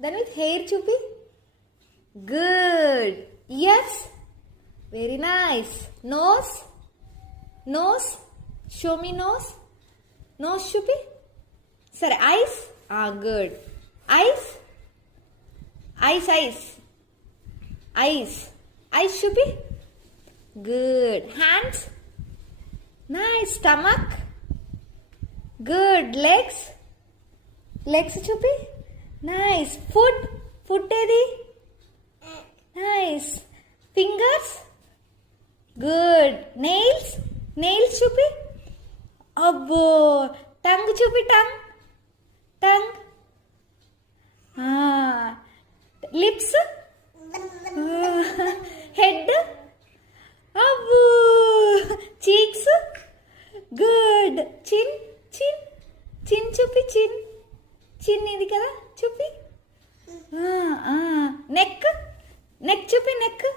Then with hair chupi. Good. Ears. Very nice. Nose. Nose. Show me nose. Nose chupi. Sorry, eyes. Good. Eyes. Eyes. Eyes. Eyes chupi. Good. Hands. Nice. Stomach. Good. Legs. Legs chupi. Nice. Foot. Foot edi. Nice. Fingers. Good. Nails. Nails chupi. Abbo. Tongue chupi. Tongue. Tongue. Lips. Head. Abbo. Cheeks. Good. Chin. Chin. Chin chupi. Chin. Chin ఇది కదా చూపి. Neck. Neck చూపి. Neck.